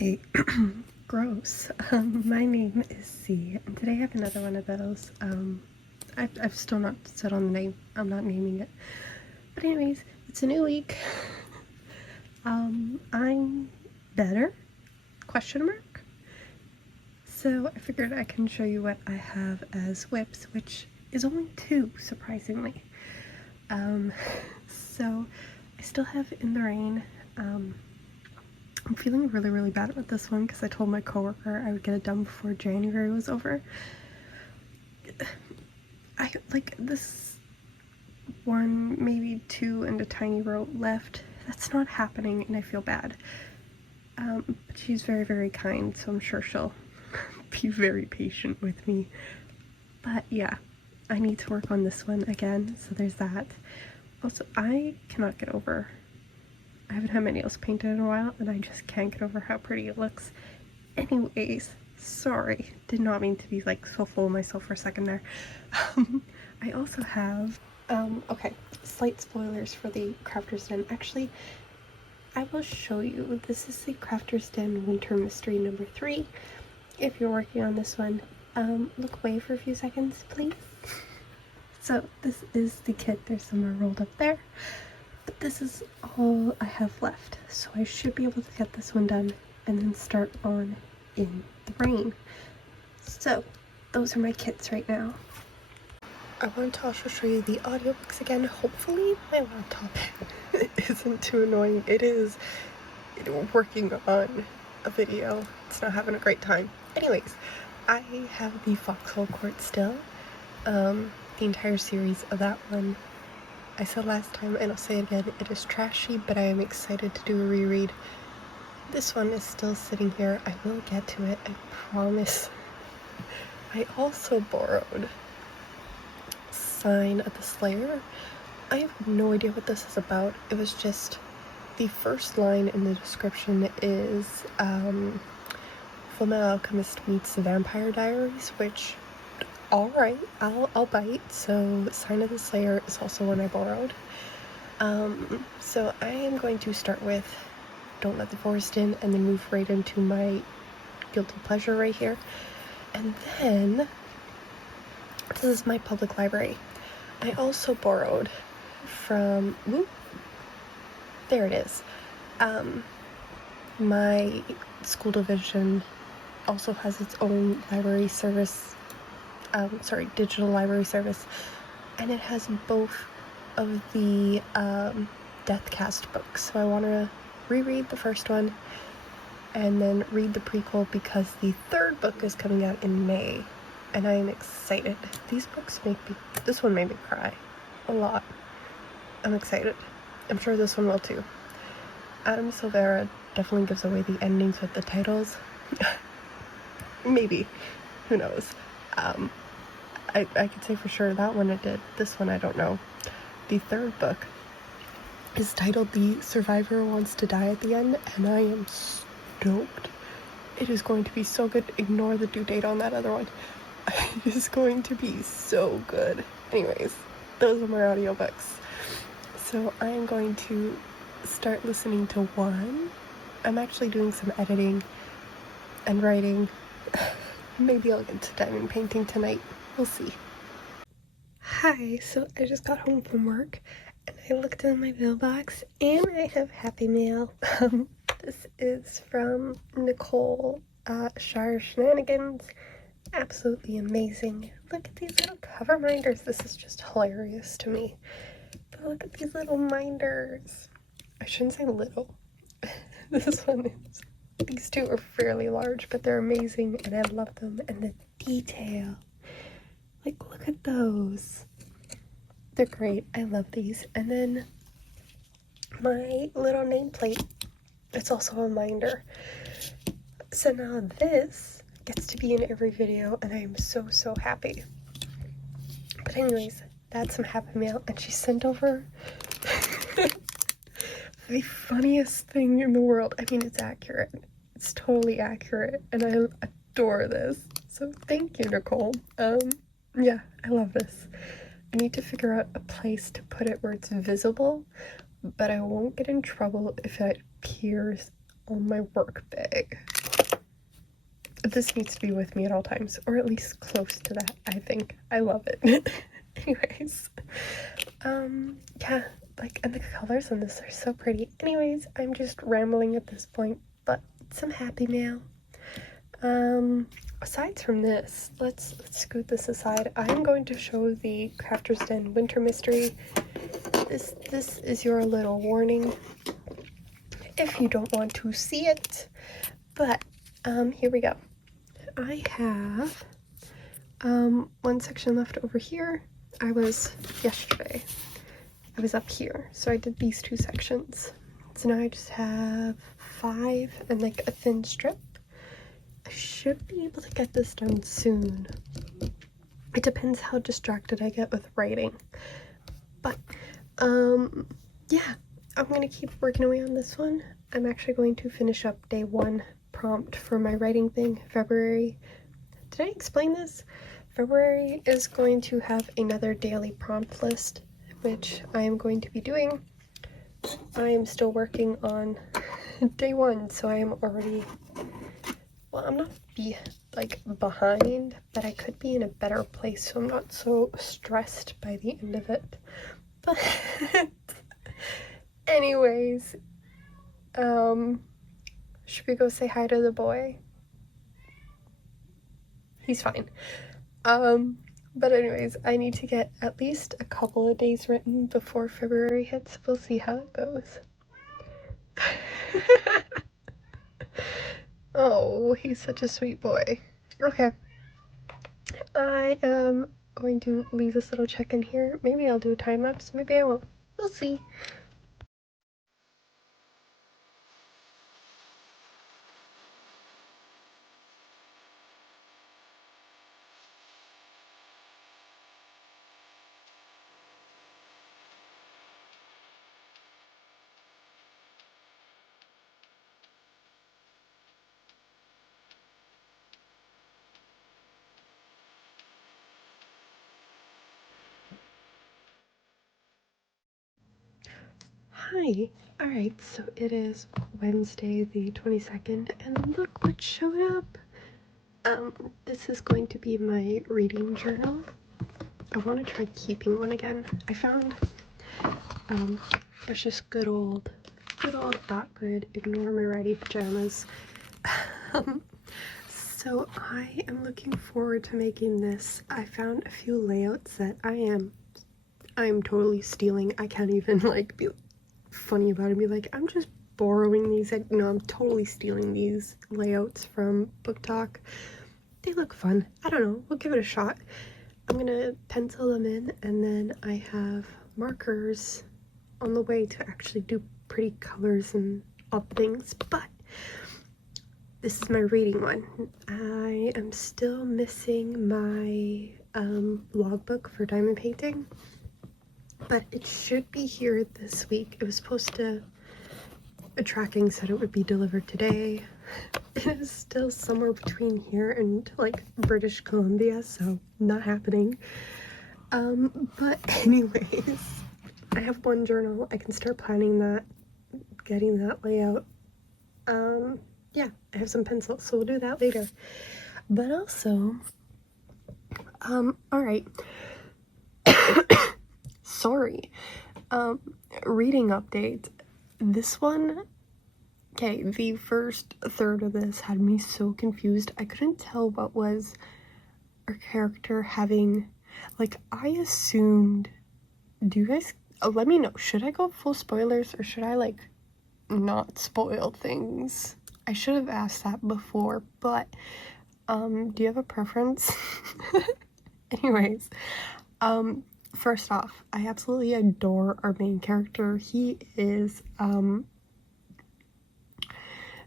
Hi. Gross. My name is C, and today I have another one of those. I've still not set on the name. I'm not naming it. But anyways, it's a new week. I'm better? Question mark? So I figured I can show you what I have as whips, which is only 2, surprisingly. So I still have In the Rain. I'm feeling really bad about this one because I told my coworker I would get it done before January was over. I like this one, maybe 2 and a tiny row left. That's not happening and I feel bad. But she's very kind, so I'm sure she'll be very patient with me. But yeah, I need to work on this one again, so there's that. Also, I cannot get over, I haven't had my nails painted in a while, and I just can't get over how pretty it looks. Anyways, sorry, did not mean to be like so full of myself for a second there. I also have, okay, slight spoilers for the Crafter's Den. Actually, I will show you. This is the Crafter's Den Winter Mystery number 3. If you're working on this one, look away for a few seconds, please. So this is the kit. There's some more rolled up there. But this is all I have left, so I should be able to get this one done and then start on In the Rain. So those are my kits right now. I wanted to also show you the audiobooks again. Hopefully my laptop isn't too annoying. It is working on a video. It's not having a great time. Anyways, I have the Foxhole Court still. The entire series of that one. I said last time, and I'll say it again, it is trashy, but I am excited to do a reread. This one is still sitting here. I will get to it, I promise. I also borrowed Sign of the Slayer. I have no idea what this is about. It was just, the first line in the description is Fullmetal Alchemist meets the Vampire Diaries, which, alright, I'll bite. So Sign of the Slayer is also one I borrowed. So I am going to start with Don't Let the Forest In and then move right into my guilty pleasure right here. And then this is my public library. I also borrowed from, there it is. My school division also has its own library service, digital library service, and it has both of the Deathcast books. So I want to reread the first one and then read the prequel because the 3rd book is coming out in May, and I am excited. These books this one made me cry a lot. I'm excited. I'm sure this one will too. Adam Silvera definitely gives away the endings with the titles. Maybe. Who knows? I could say for sure that one it did. This one I don't know. The 3rd book is titled The Survivor Wants to Die at the End, and I am stoked. It is going to be so good. Ignore the due date on that other one. It is going to be so good. Anyways, those are my audiobooks. So I am going to start listening to one. I'm actually doing some editing and writing. Maybe I'll get to diamond painting tonight. We'll see. Hi, so I just got home from work and I looked in my mailbox and I have Happy Mail. This is from Nicole, Shire Shenanigans. Absolutely amazing. Look at these little cover minders. This is just hilarious to me. But look at these little minders. I shouldn't say little. This one is. These 2 are fairly large, but they're amazing and I love them. And the detail. Like, look at those. They're great. I love these. And then my little nameplate. It's also a minder. So now this gets to be in every video and I am so happy. But anyways, that's some Happy Mail, and she sent over the funniest thing in the world. I mean, it's accurate. It's totally accurate, and I adore this. So thank you, Nicole. Yeah, I love this. I need to figure out a place to put it where it's visible, but I won't get in trouble if it appears on my work bag. This needs to be with me at all times, or at least close to that, I think. I love it. Anyways, yeah, like, and the colors on this are so pretty. Anyways, I'm just rambling at this point, but some happy mail. Aside from this, let's scoot this aside. I'm going to show the Crafter's Den Winter Mystery. This is your little warning if you don't want to see it, but here we go. I have one section left over here. Yesterday I was up here, so I did these 2 sections. So now I just have 5 and like a thin strip. I should be able to get this done soon. It depends how distracted I get with writing. But yeah, I'm gonna keep working away on this one. I'm actually going to finish up day 1 prompt for my writing thing, February. Did I explain this? February is going to have another daily prompt list, which I am going to be doing. I am still working on day 1, so I am already, well, I'm not behind, but I could be in a better place, so I'm not so stressed by the end of it. But anyways, should we go say hi to the boy? He's fine. But anyways, I need to get at least a couple of days written before February hits. We'll see how it goes. Oh, he's such a sweet boy. Okay. I am going to leave this little check-in here. Maybe I'll do a time lapse, maybe I won't. We'll see. Hi. Alright, so it is Wednesday the 22nd, and look what showed up. This is going to be my reading journal. I want to try keeping one again. I found, it's just good old not good, ignore my righty pajamas. So I am looking forward to making this. I found a few layouts that I'm totally stealing. I can't even like be funny about it and be like, I'm just borrowing these. No, I'm totally stealing these layouts from BookTok. They look fun. I don't know, we'll give it a shot. I'm gonna pencil them in, and then I have markers on the way to actually do pretty colors and all things. But this is my reading one. I am still missing my logbook for diamond painting, but it should be here this week. It was supposed to, a tracking said it would be delivered today. It is still somewhere between here and like British Columbia, so not happening. But anyways, I have one journal. I can start planning that, getting that layout. Yeah, I have some pencils, so we'll do that later. But also, alright. Sorry. Reading update. This one, okay, the first third of this had me so confused. I couldn't tell what was our character having, like, I assumed, do you guys, let me know, should I go full spoilers or should I, like, not spoil things? I should have asked that before, but, do you have a preference? Anyways, first off, I absolutely adore our main character. He is,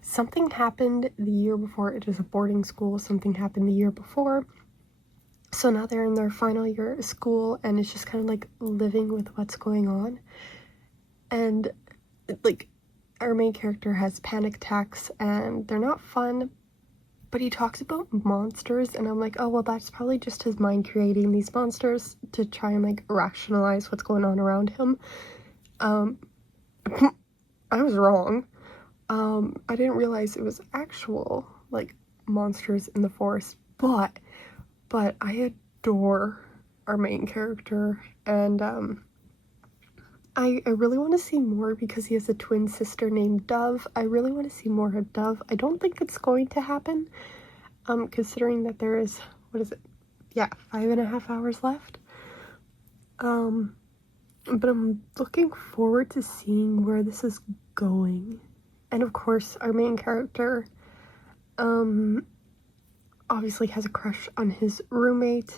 something happened the year before. It is a boarding school. Something happened the year before. So now they're in their final year of school, and it's just kind of like living with what's going on. And like, our main character has panic attacks, and they're not fun, but he talks about monsters, and I'm like, oh, well, that's probably just his mind creating these monsters to try and like rationalize what's going on around him. I was wrong. I didn't realize it was actual, like, monsters in the forest, but I adore our main character, and I really want to see more because he has a twin sister named Dove. I really want to see more of Dove. I don't think it's going to happen, considering that there is, what is it? Yeah, 5.5 hours left. But I'm looking forward to seeing where this is going. And of course, our main character, obviously has a crush on his roommate,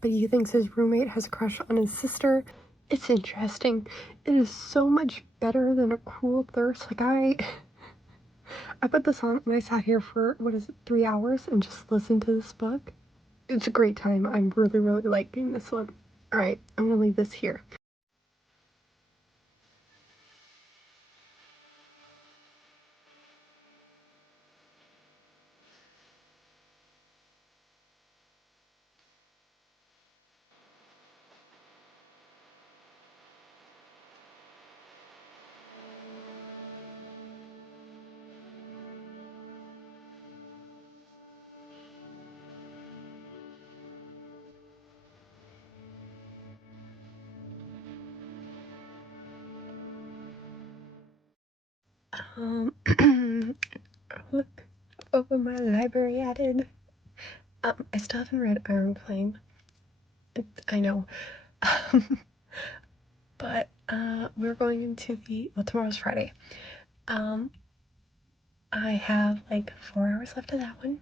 but he thinks his roommate has a crush on his sister. It's interesting. It is so much better than A Cruel Thirst. Like, I put this on and I sat here for, 3 hours and just listened to this book. It's a great time. I'm really, really liking this one. Alright, I'm gonna leave this here. Look over my library added. I still haven't read Iron Flame. I know. But we're going into well, tomorrow's Friday. I have like 4 hours left of that one,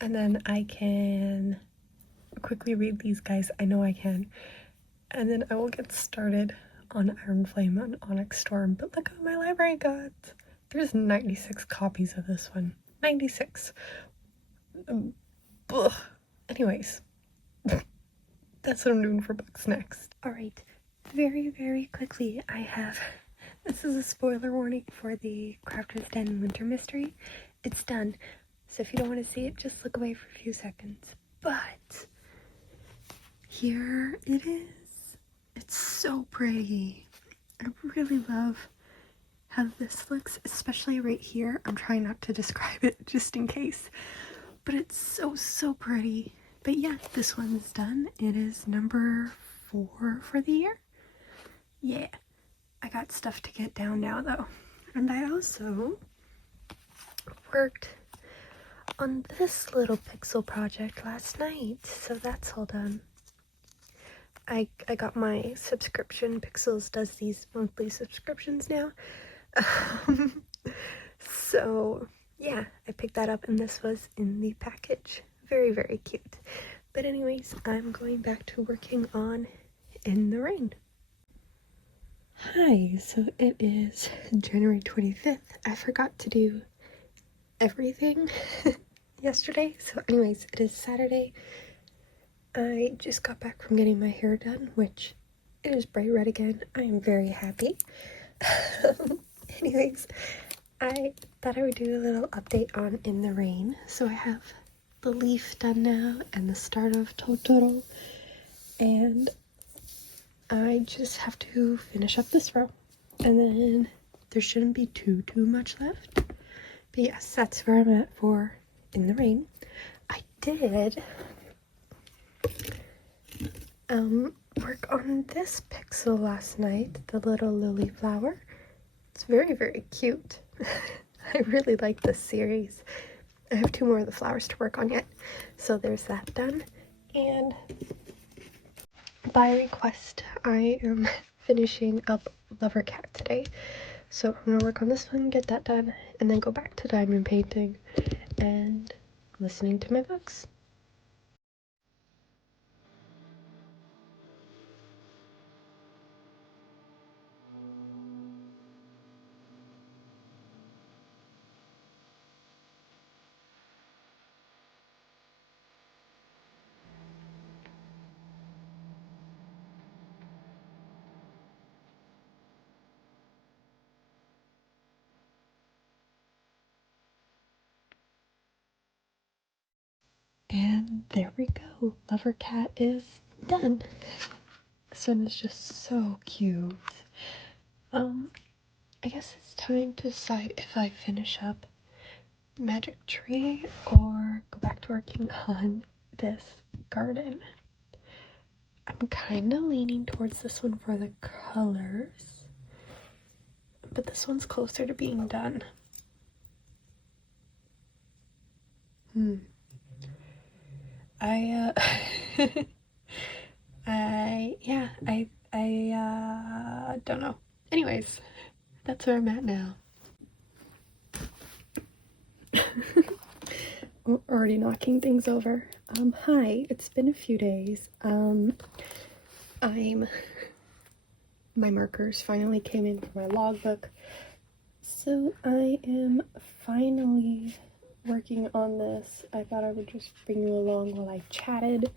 and then I can quickly read these guys. I know I can, and then I will get started on Iron Flame on Onyx Storm. But look what my library got. There's 96 copies of this one. 96. Anyways, that's what I'm doing for books next. Alright, very, very quickly, this is a spoiler warning for the Crafter's Den Winter Mystery. It's done, so if you don't want to see it, just look away for a few seconds. But here it is. It's so pretty. I really love how this looks, especially right here. I'm trying not to describe it just in case, but it's so pretty. But yeah, this one's done. It is number 4 for the year. Yeah, I got stuff to get down now though. And I also worked on this little pixel project last night, so that's all done. I got my subscription. Pixyls does these monthly subscriptions now. So yeah, I picked that up and this was in the package. Very, very cute. But anyways, I'm going back to working on In the Rain. Hi, so it is January 25th. I forgot to do everything yesterday. So anyways, it is Saturday. I just got back from getting my hair done, which it is bright red again. I am very happy. Anyways, I thought I would do a little update on In the Rain. So I have the leaf done now and the start of Totoro, and I just have to finish up this row, and then there shouldn't be too much left. But yes, that's where I'm at for In the Rain. I did work on this pixel last night, the little lily flower. It's very, very cute. I really like this series. I have 2 more of the flowers to work on yet, so there's that done. And by request, I am finishing up Lover Cat today, so I'm gonna work on this one, get that done, and then go back to diamond painting and listening to my books. And there we go. Lover Cat is done. This one is just so cute. I guess it's time to decide if I finish up Magic Tree or go back to working on this garden. I'm kind of leaning towards this one for the colors, but this one's closer to being done. I don't know. Anyways, that's where I'm at now. I'm already knocking things over. Hi, it's been a few days. My markers finally came in for my logbook, so I am finally working on this. I thought I would just bring you along while I chatted.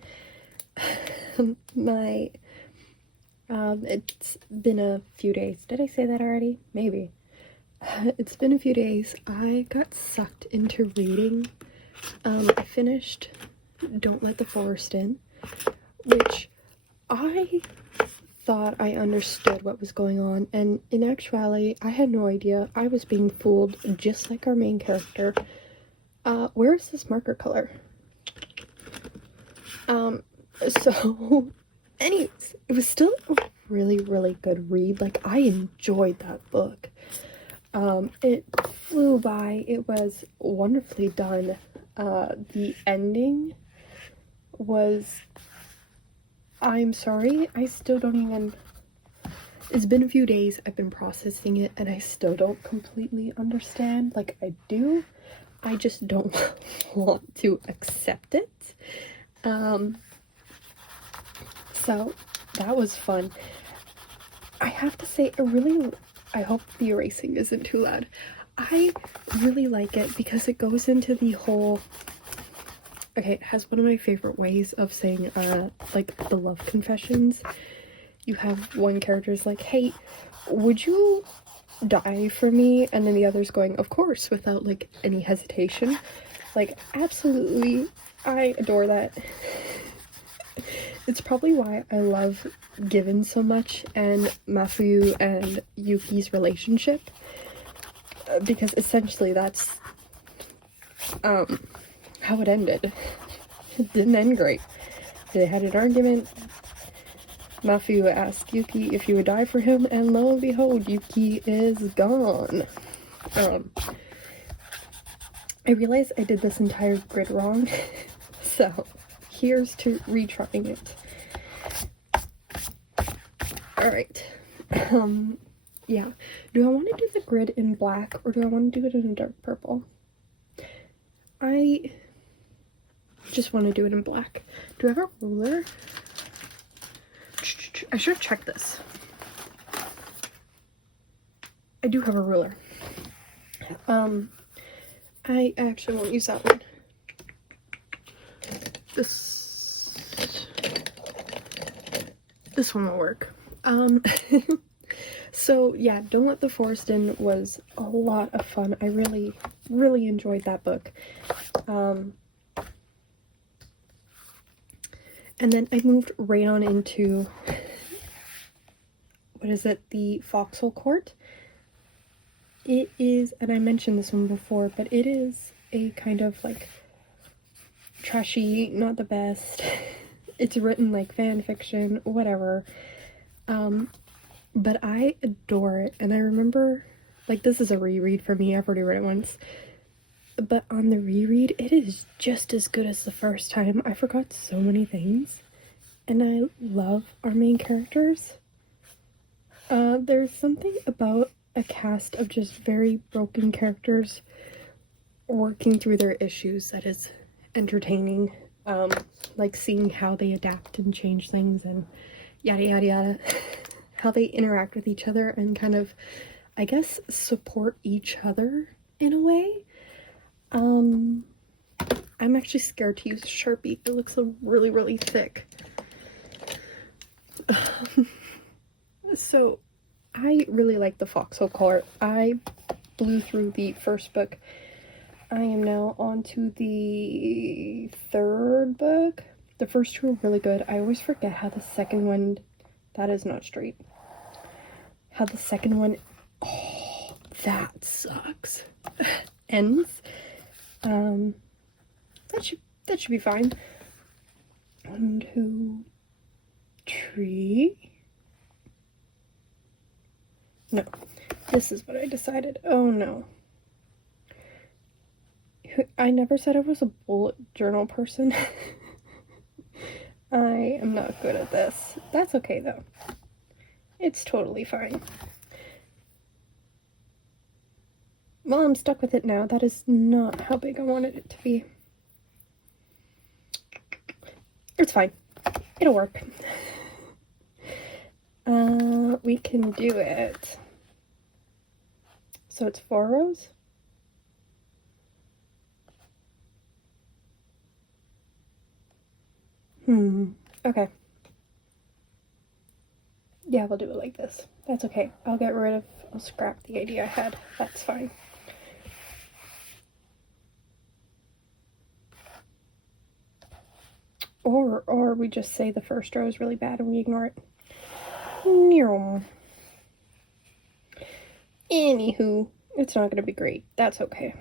It's been a few days. Did I say that already? Maybe. It's been a few days. I got sucked into reading. I finished Don't Let the Forest In, which I thought I understood what was going on, and in actuality, I had no idea. I was being fooled, just like our main character. Where is this marker color? So, anyways, it was still a really, really good read. Like, I enjoyed that book. It flew by. It was wonderfully done. The ending was, I'm sorry, I still don't even, it's been a few days, I've been processing it, and I still don't completely understand. Like, I do, I just don't want to accept it. So that was fun. I have to say, I hope the erasing isn't too loud. I really like it because it goes into the whole, okay, it has one of my favorite ways of saying, like, the love confessions. You have one character's like, hey, would you die for me? And then the other's going, of course, without, like, any hesitation. Like, absolutely, I adore that. It's probably why I love Given so much, and Mafuyu and Yuki's relationship, because essentially that's how it ended. It didn't end great. They had an argument. Mafuyu asked Yuki if he would die for him, and lo and behold, Yuki is gone. I realized I did this entire grid wrong, so here's to retrying it. Alright. Yeah. Do I want to do the grid in black, or do I want to do it in a dark purple? I just want to do it in black. Do I have a ruler? I should have checked this. I do have a ruler. I actually won't use that one. This one will work. So yeah, Don't Let the Forest In was a lot of fun. I really, really enjoyed that book. And then I moved right on into, what is it, the Foxhole Court. It is, and I mentioned this one before, but it is a kind of like trashy, not the best. It's written like fan fiction, whatever. But I adore it, and I remember, like, this is a reread for me. I've already read it once, but on the reread, it is just as good as the first time. I forgot so many things, and I love our main characters. There's something about a cast of just very broken characters working through their issues that is entertaining. Like seeing how they adapt and change things and yada yada yada. How they interact with each other and kind of, I guess, support each other in a way. I'm actually scared to use a Sharpie. It looks really, really thick. So, I really like the Foxhole Court. I blew through the first book. I am now on to the third book. The first two are really good. I always forget how the second one, that is not straight. How the second one, oh, that sucks. Ends. That should be fine. 1, 2, 3. No, this is what I decided. Oh no. I never said I was a bullet journal person. I am not good at this. That's okay though. It's totally fine. Well, I'm stuck with it now. That is not how big I wanted it to be. It's fine. It'll work. We can do it. So it's 4 rows? Okay. Yeah, we'll do it like this. That's okay. I'll scrap the idea I had. That's fine. Or we just say the first row is really bad and we ignore it. Anywho, it's not gonna be great. That's okay.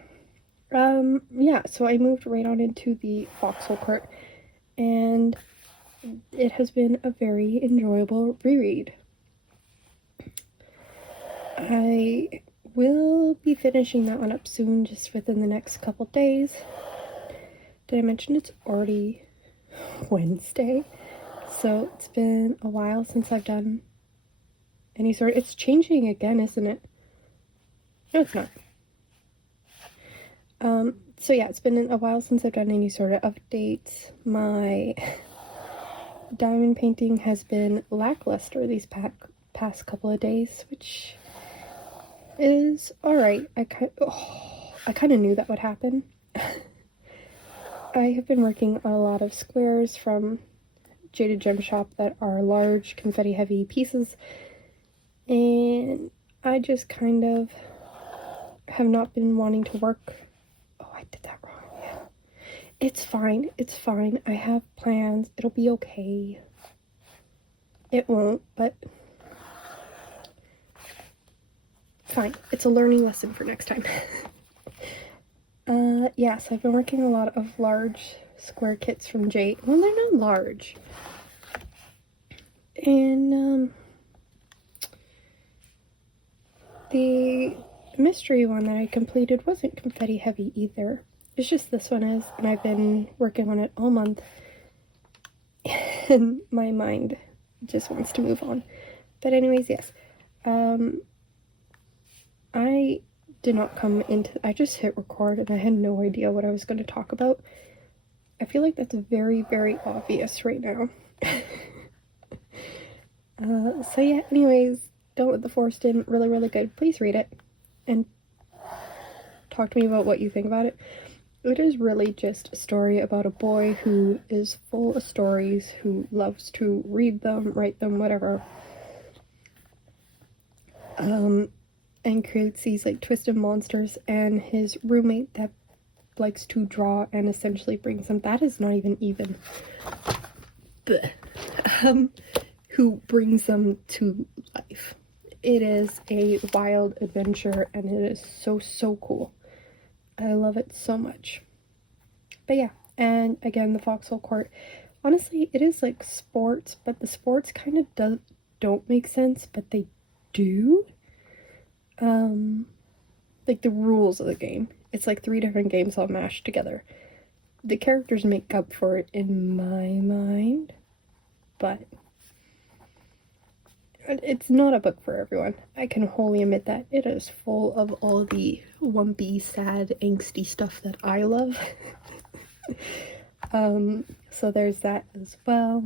Yeah, so I moved right on into the Foxhole Court, and it has been a very enjoyable reread. I will be finishing that one up soon, just within the next couple days. Did I mention it's already Wednesday? So it's been a while since I've done any sort of... It's changing again, isn't it? No, it's not. So yeah, it's been a while since I've done any sort of updates. My diamond painting has been lackluster these past couple of days, which is alright. I kind of knew that would happen. I have been working on a lot of squares from jadedgemshop that are large, confetti-heavy pieces, and I just kind of have not been wanting to work. Oh, I did that wrong. Yeah. It's fine. It's fine. I have plans. It'll be okay. It won't, but fine. It's a learning lesson for next time. Yes, I've been working a lot of large square kits from Jade. Well, they're not large. And, the mystery one that I completed wasn't confetti heavy either. It's just this one is, and I've been working on it all month. And my mind just wants to move on. But anyways, yes. I did not come into... I just hit record and I had no idea what I was going to talk about. I feel like that's very, very obvious right now. So yeah, anyways, Don't Let the Forest In, really, really good. Please read it and talk to me about what you think about it. It is really just a story about a boy who is full of stories, who loves to read them, write them, whatever. And creates these like twisted monsters, and his roommate that likes to draw and essentially brings them, that is not even who brings them to life. It is a wild adventure and it is so cool. I love it so much. But yeah, and again, the Foxhole Court, honestly, it is like sports, but the sports kind of don't make sense, but they do. Like the rules of the game. It's like 3 different games all mashed together. The characters make up for it in my mind, but it's not a book for everyone. I can wholly admit that. It is full of all the wumpy, sad, angsty stuff that I love. So there's that as well.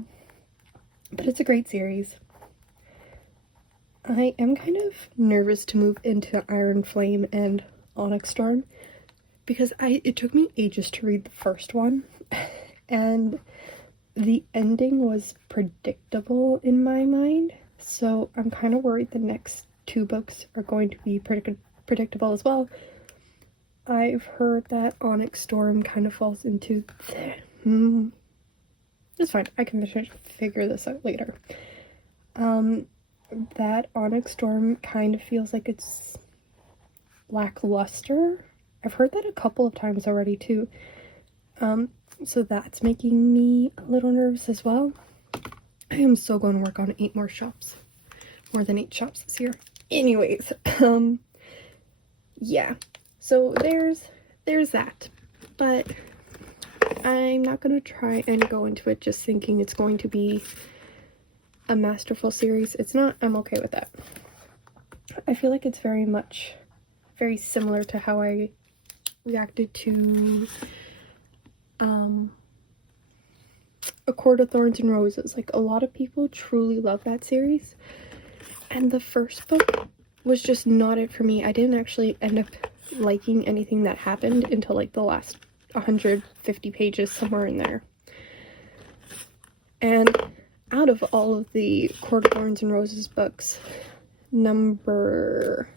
But it's a great series. I am kind of nervous to move into Iron Flame and Onyx Storm because it took me ages to read the first one, and the ending was predictable in my mind, so I'm kind of worried the next 2 books are going to be predictable as well. I've heard that Onyx Storm kind of falls into it's fine, I can figure this out later. That Onyx Storm kind of feels like it's lackluster. I've heard that a couple of times already too. So that's making me a little nervous as well. I am so going to work on 8 more shops. More than 8 shops this year. Anyways, yeah. So there's that. But I'm not going to try and go into it just thinking it's going to be a masterful series. It's not. I'm okay with that. I feel like it's very similar to how I reacted to A Court of Thorns and Roses. Like, a lot of people truly love that series, and the first book was just not it for me. I didn't actually end up liking anything that happened until like the last 150 pages, somewhere in there. And out of all of the Court of Thorns and Roses books, number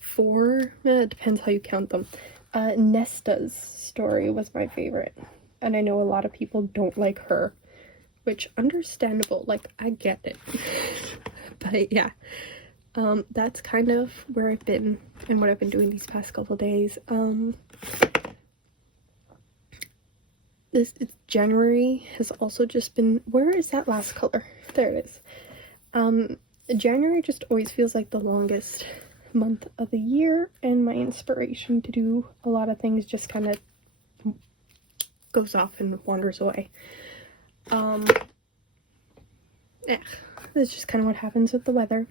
4, it depends how you count them, Nesta's story was my favorite. And I know a lot of people don't like her, which, understandable, like, I get it. But yeah, that's kind of where I've been and what I've been doing these past couple days. This January has also just been, where is that last color? There it is. January just always feels like the longest month of the year, and my inspiration to do a lot of things just kind of goes off and wanders away. Yeah, that's just kind of what happens with the weather.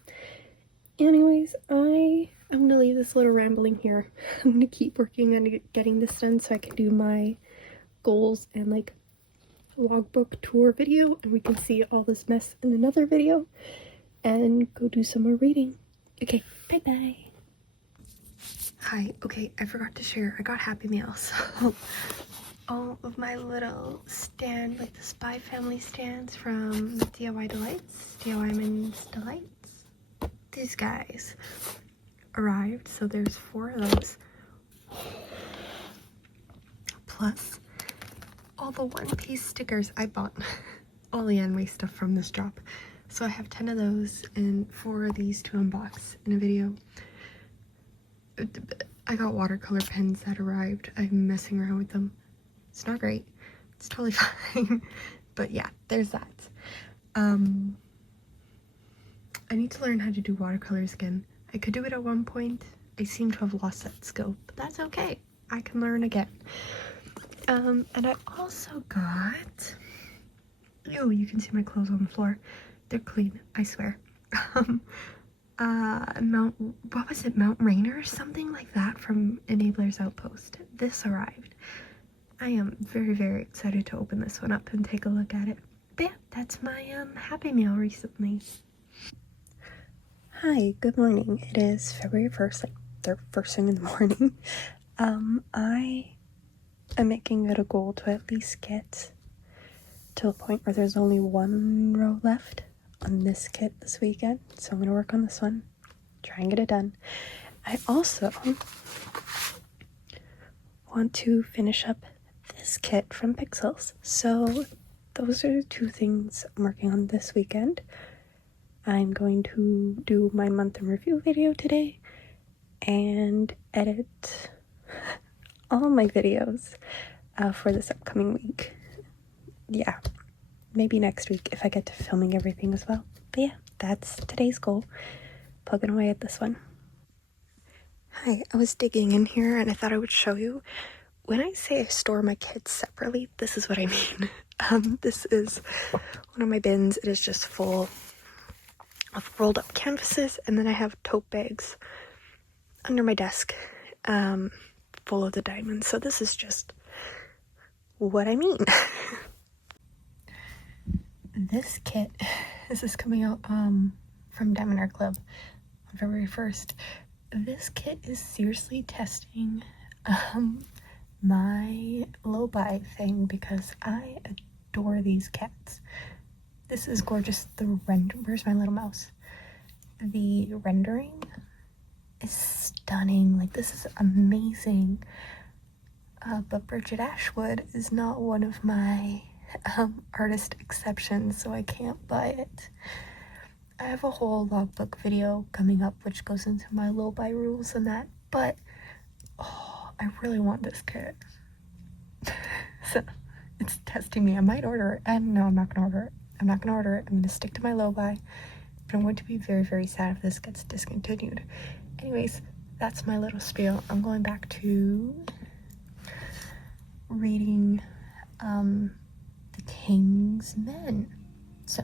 Anyways, I'm gonna leave this little rambling here. I'm gonna keep working on getting this done so I can do my goals and like logbook tour video, and we can see all this mess in another video and go do some more reading. Okay, bye bye. Hi, okay, I forgot to share, I got Happy Meal, so all of my little stand, like the Spy Family stands from DIY Delights, DIY Delights, these guys arrived, so there's 4 of those, plus all the one-piece stickers I bought, all the Anway stuff from this drop. So I have 10 of those and 4 of these to unbox in a video. I got watercolor pens that arrived. I'm messing around with them. It's not great. It's totally fine. But yeah, there's that. I need to learn how to do watercolors again. I could do it at one point. I seem to have lost that skill, but that's okay. I can learn again. And I also got, oh, you can see my clothes on the floor. They're clean, I swear. What was it, Mount Rainier or something like that from Enabler's Outpost. This arrived. I am very, very excited to open this one up and take a look at it. But yeah, that's my Happy Meal recently. Hi, good morning. It is February 1st, like the first thing in the morning. I am making it a goal to at least get to a point where there's only 1 row left on this kit this weekend, so I'm gonna work on this one, try and get it done. I also want to finish up this kit from Pixyls, so those are the 2 things I'm working on this weekend. I'm going to do my month in review video today and edit all my videos for this upcoming week. Yeah, maybe next week if I get to filming everything as well. But yeah, that's today's goal. Plugging away at this one. Hi, I was digging in here and I thought I would show you. When I say I store my kits separately, this is what I mean. This is one of my bins. It is just full of rolled up canvases, and then I have tote bags under my desk full of the diamonds. So this is just what I mean. This kit, this is coming out from Diamondart Club on February 1st. This kit is seriously testing my low buy thing because I adore these cats. This is gorgeous. Where's my little mouse? The rendering is stunning. Like, this is amazing. But Bridget Ashwood is not one of my artist exceptions, so I can't buy it. I have a whole logbook video coming up which goes into my lullaby rules and that, but oh, I really want this kit. So it's testing me. I might order it, and no, I'm not gonna order it. I'm not gonna order it. I'm gonna stick to my lullaby, but I'm going to be very, very sad if this gets discontinued. Anyways, that's my little spiel. I'm going back to reading The King's Men. So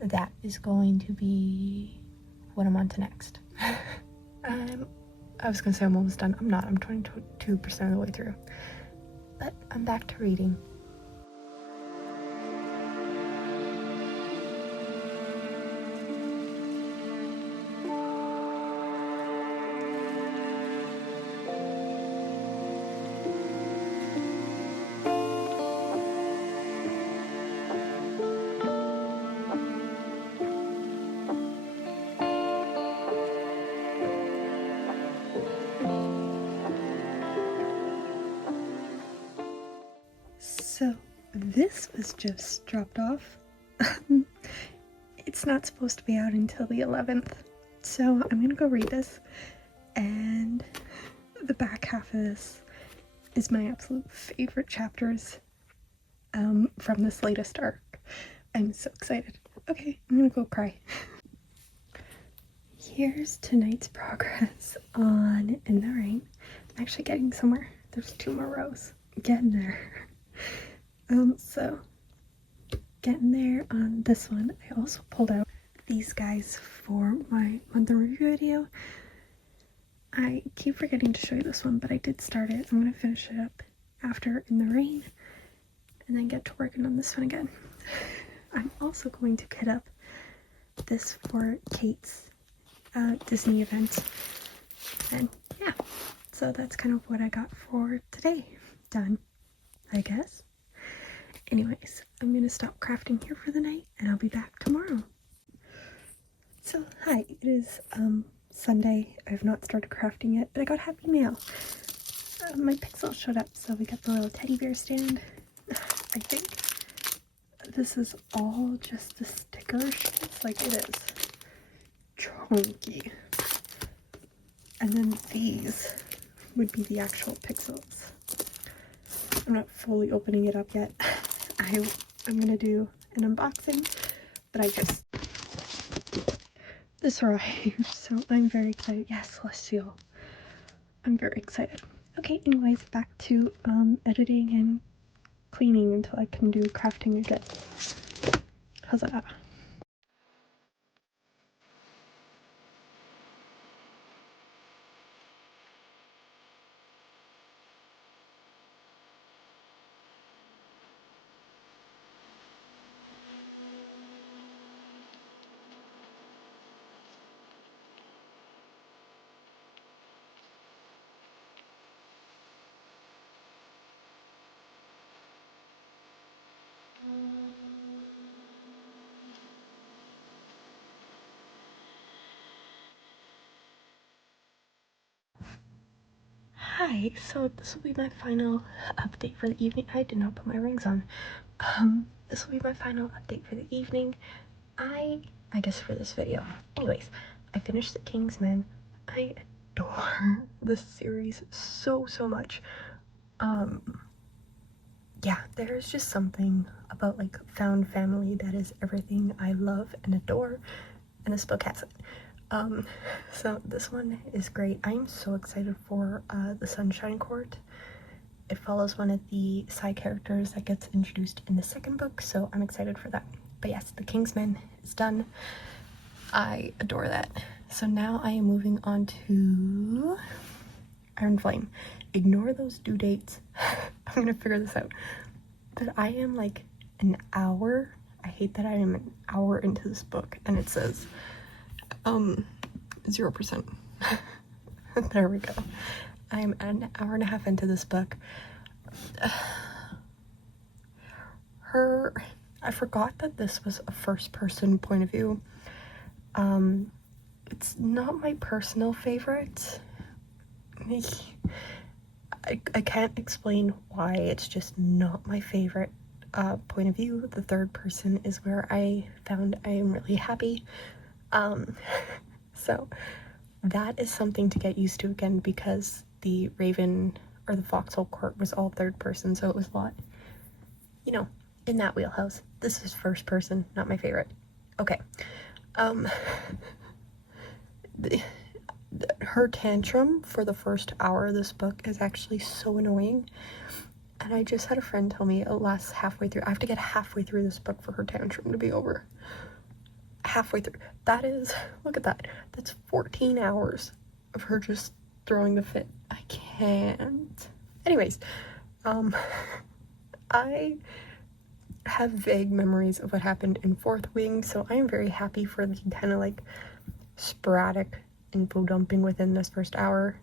that is going to be what I'm on to next. I was gonna say I'm almost done. I'm not. I'm 22% of the way through. But I'm back to reading. So this was just dropped off. It's not supposed to be out until the 11th, so I'm gonna go read this, and the back half of this is my absolute favorite chapters from this latest arc. I'm so excited. Okay, I'm gonna go cry. Here's tonight's progress on In the Rain. I'm actually getting somewhere. There's 2 more rows. Getting there. So getting there on this one. I also pulled out these guys for my month in review video. I keep forgetting to show you this one, but I did start it. I'm gonna finish it up after In the Rain and then get to working on this one again. I'm also going to kit up this for Kate's Disney event, and yeah, so that's kind of what I got for today. Done, I guess. Anyways, I'm gonna stop crafting here for the night and I'll be back tomorrow. So hi, it is Sunday. I have not started crafting yet, but I got happy mail. My Pixyls showed up, so we got the little teddy bear stand. I think this is all just the sticker sheets, like it is chunky. And then these would be the actual Pixyls. I'm not fully opening it up yet. I'm gonna do an unboxing, but this arrived, so I'm very excited. Yes, Celestial. I'm very excited. Okay, anyways, back to editing and cleaning until I can do crafting again. How's that? Hi, so this will be my final update for the evening. I did not put my rings on. This will be my final update for the evening. I guess for this video. Anyways, I finished The King's Men. I adore this series so much. Yeah, there's just something about like found family that is everything I love and adore, and this book has it. So this one is great. I'm so excited for the Sunshine Court. It follows one of the side characters that gets introduced in the second book, so I'm excited for that. But yes, The King's Men is done. I adore that. So now I am moving on to Iron Flame. Ignore those due dates. I'm gonna figure this out. But I am like an hour. I hate that I am an hour into this book and it says 0%. There we go. I'm an hour and a half into this book. I forgot that this was a first person point of view. It's not my personal favorite. I can't explain why, it's just not my favorite. point of view. The third person is where I found I am really happy. So that is something to get used to again, because the Raven or the Foxhole Court was all third person, so it was a lot, you know, in that wheelhouse. This is first person, not my favorite. Okay. Her tantrum for the first hour of this book is actually so annoying. And I just had a friend tell me it lasts halfway through. I have to get halfway through this book for her tantrum to be over. Halfway through. That is, look at that. That's 14 hours of her just throwing the fit. I can't. Anyways, I have vague memories of what happened in Fourth Wing, so I am very happy for the kind of like sporadic info dumping within this first hour.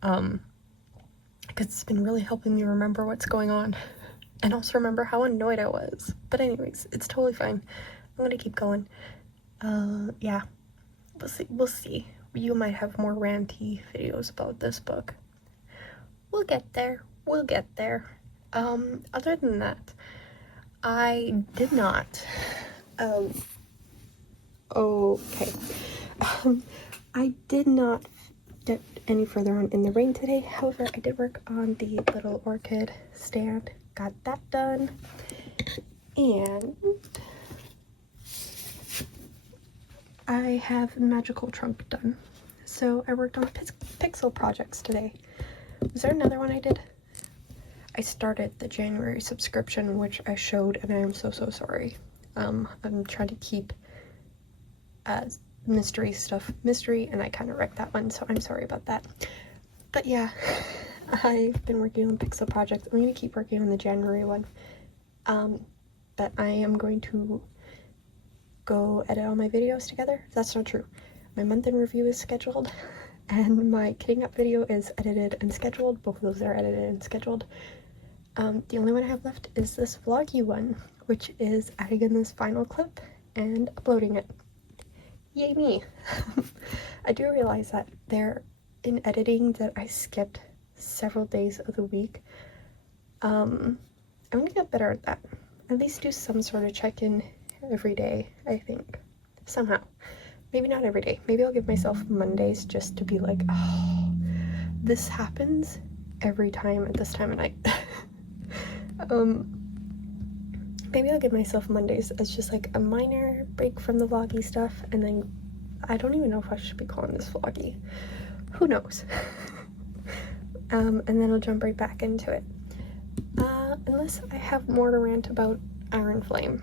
Because it's been really helping me remember what's going on and also remember how annoyed I was. But anyways, it's totally fine. I'm gonna keep going. Yeah, we'll see. You might have more ranty videos about this book. We'll get there. Other than that, I did not, I did not get any further on in the rain today. However, I did work on the little orchid stand, got that done, and I have the magical trunk done. So I worked on Pixel projects today. Was there another one I did? I started the January subscription, which I showed, and I am so sorry. I'm trying to keep mystery stuff mystery, and I kind of wrecked that one, so I'm sorry about that. But yeah, I've been working on Pixel projects. I'm going to keep working on the January one, but I am going to go edit all my videos together. That's not true. My month in review is scheduled, and my kitting up video is edited and scheduled. Both of those are edited and scheduled. The only one I have left is this vloggy one, which is adding in this final clip and uploading it. Yay me! I do realize that there, in editing, that I skipped several days of the week. I'm gonna get better at that. At least do some sort of check-in every day, I think. Somehow. Maybe not every day. Maybe I'll give myself Mondays just to be like, oh, this happens every time at this time of night. Maybe I'll give myself Mondays as just like a minor break from the vloggy stuff, and then I don't even know if I should be calling this vloggy. Who knows? And then I'll jump right back into it. Unless I have more to rant about Iron Flame.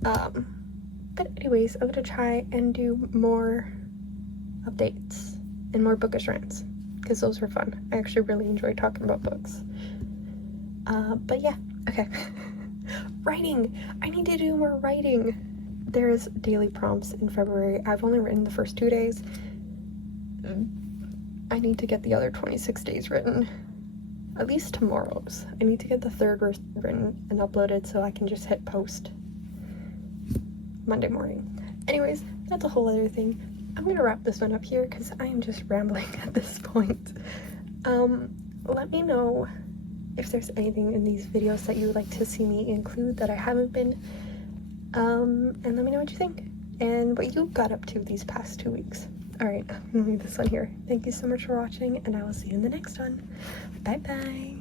But anyways, I'm gonna try and do more updates and more bookish rants, because those were fun. I actually really enjoy talking about books. But yeah, okay. Writing! I need to do more writing. There's daily prompts in February. I've only written the first 2 days. I need to get the other 26 days written. At least tomorrow's. I need to get the third written and uploaded so I can just hit post Monday morning. Anyways, that's a whole other thing. I'm gonna wrap this one up here because I am just rambling at this point. Let me know if there's anything in these videos that you would like to see me include that I haven't been, and let me know what you think and what you got up to these past 2 weeks. Alright, I'm gonna leave this one here. Thank you so much for watching, and I will see you in the next one. Bye bye!